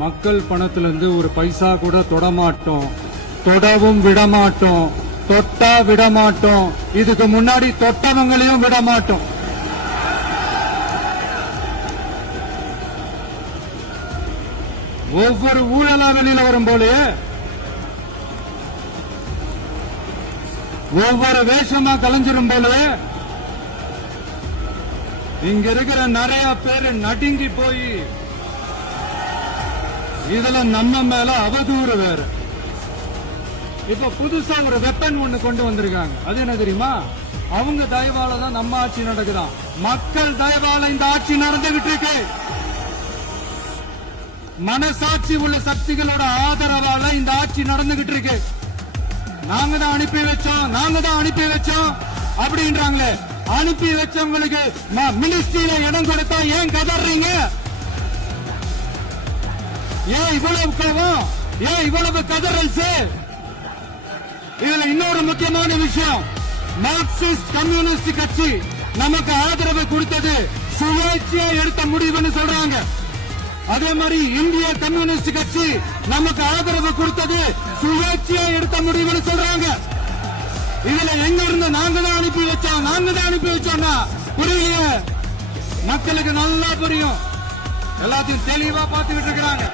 மக்கள் பணத்திலிருந்து ஒரு பைசா கூட தொடமாட்டோம், தொடவும் விடமாட்டோம், தொட்டா விடமாட்டோம், இதுக்கு முன்னாடி தொட்டவங்களையும் விடமாட்டோம். ஒவ்வொரு ஊழலா வெளியில வரும் போலே, ஒவ்வொரு வேஷமா கலைஞ்சிரும் போலே, இங்க இருக்கிற நிறைய பேரு நடுங்கி போய் இதுல நம்ம மேல அவதூறு வேற. இப்ப புதுசா ஒரு வெப்பன் ஒண்ணு கொண்டு வந்திருக்காங்க. அது என்ன தெரியுமா? அவங்க தயவால தான் நம்ம ஆட்சி நடக்குதான். மக்கள் தயவால இந்த ஆட்சி நடந்துகிட்டு இருக்கு. மனசாட்சி உள்ள சக்திகளோட ஆதரவால இந்த ஆட்சி நடந்துகிட்டு இருக்கு. நாங்க தான் அனுப்பி வச்சோம், நாங்க தான் அனுப்பி வச்சோம் அப்படின்றாங்களே. அனுப்பி வச்சவங்களுக்கு மினிஸ்ட்ரியில இடம் கொடுத்தா ஏன் கதறீங்க? ஏன் இவ்வளவு கோவம்? ஏன் இவ்வளவு கதறல்? இதுல இன்னொரு முக்கியமான விஷயம், மார்க்சிஸ்ட் கம்யூனிஸ்ட் கட்சி நமக்கு ஆதரவு கொடுத்தது சுயேட்சையா எடுத்த முடிவுன்னு சொல்றாங்க. அதே மாதிரி இந்திய கம்யூனிஸ்ட் கட்சி நமக்கு ஆதரவு கொடுத்தது சுயேட்சையா எடுத்த முடிவுன்னு சொல்றாங்க. இதுல எங்க இருந்து நாங்க தான் அனுப்பி வச்சோம், நாங்க தான் அனுப்பி வச்சோம்னா புரியலையே. மக்களுக்கு நல்லா புரியும், எல்லாத்தையும் தெளிவா பார்த்துக்கிட்டு இருக்கிறாங்க.